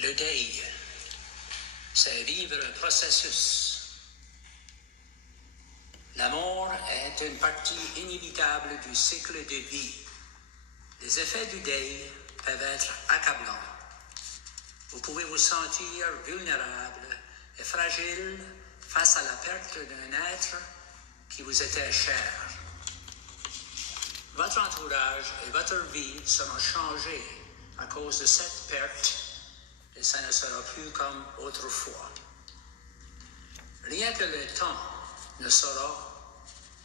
Le deuil, c'est vivre un processus. La mort est une partie inévitable du cycle de vie. Les effets du deuil peuvent être accablants. Vous pouvez vous sentir vulnérable et fragile face à la perte d'un être qui vous était cher. Votre entourage et votre vie seront changés à cause de cette perte et ça ne sera plus comme autrefois. Rien que le temps ne saura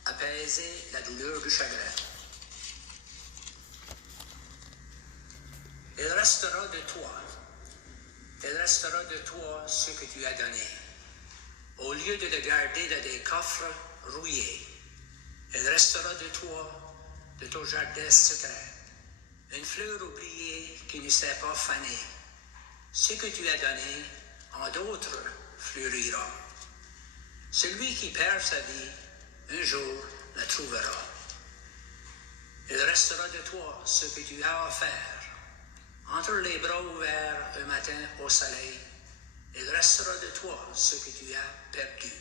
apaiser la douleur du chagrin. Il restera de toi. Il restera de toi ce que tu as donné. Au lieu de le garder dans des coffres rouillés, il restera de toi, de ton jardin secret, une fleur oubliée qui ne s'est pas fanée. Ce que tu as donné, en d'autres fleurira. Celui qui perd sa vie, un jour la trouvera. Il restera de toi ce que tu as offert. Entre les bras ouverts un matin au soleil, il restera de toi ce que tu as perdu,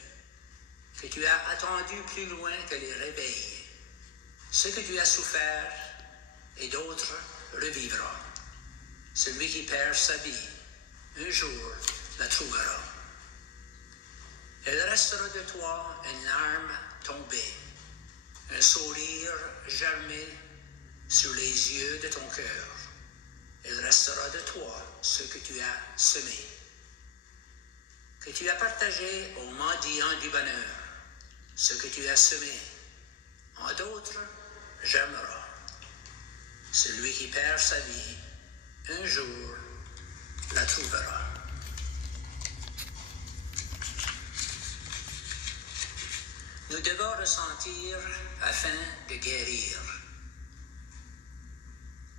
que tu as attendu plus loin que les réveils. Ce que tu as souffert et d'autres revivra. Celui qui perd sa vie, un jour la trouvera. Il restera de toi une larme tombée, un sourire germé sur les yeux de ton cœur. Il restera de toi ce que tu as semé, que tu as partagé aux mendiants du bonheur. Ce que tu as semé, en d'autres germera. Celui qui perd sa vie, un jour la trouvera. Nous devons ressentir afin de guérir.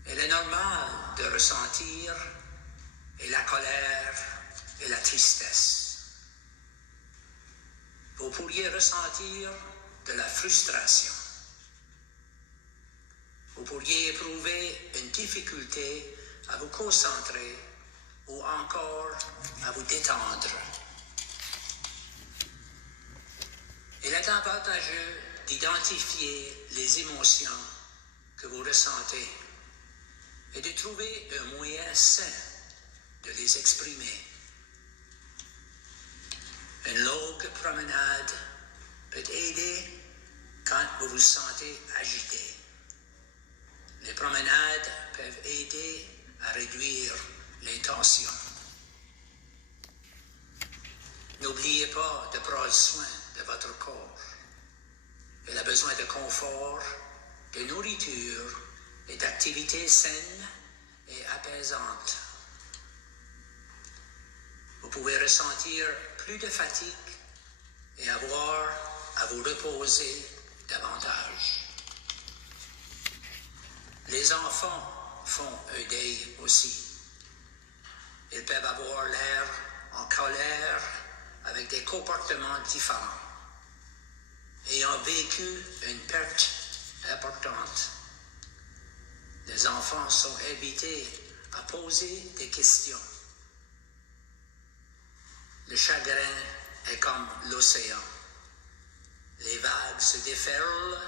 Il est normal de ressentir et la colère et la tristesse. Vous pourriez ressentir de la frustration. Vous pourriez éprouver une difficulté à vous concentrer ou encore à vous détendre. Il est avantageux d'identifier les émotions que vous ressentez et de trouver un moyen sain de les exprimer. Une longue promenade peut aider quand vous vous sentez agité. Les promenades peuvent aider à réduire les tensions. N'oubliez pas de prendre soin de votre corps. Il a besoin de confort, de nourriture et d'activités saines et apaisantes. Vous pouvez ressentir plus de fatigue et avoir à vous reposer davantage. Les enfants font un deuil aussi. Ils peuvent avoir l'air en colère avec des comportements différents, ayant vécu une perte importante. Les enfants sont invités à poser des questions. Le chagrin est comme l'océan. Les vagues se déferlent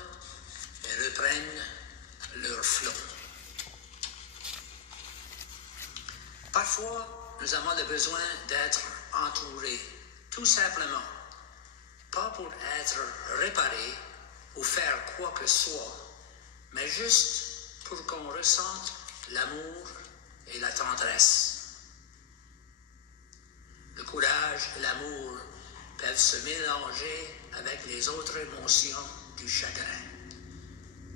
et reprennent leur flot. Parfois, nous avons le besoin d'être entourés, tout simplement, pas pour être réparés ou faire quoi que ce soit, mais juste pour qu'on ressente l'amour et la tendresse. Le courage et l'amour peuvent se mélanger avec les autres émotions du chagrin,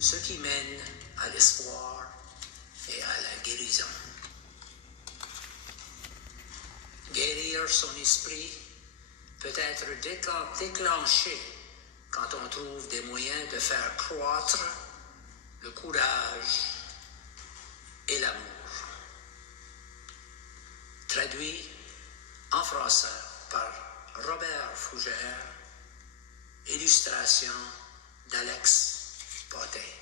ce qui mène à l'espoir et à la guérison. Guérir son esprit peut être déclenché quand on trouve des moyens de faire croître le courage et l'amour. Traduit en français par Robert Fougère, illustration d'Alex Potet.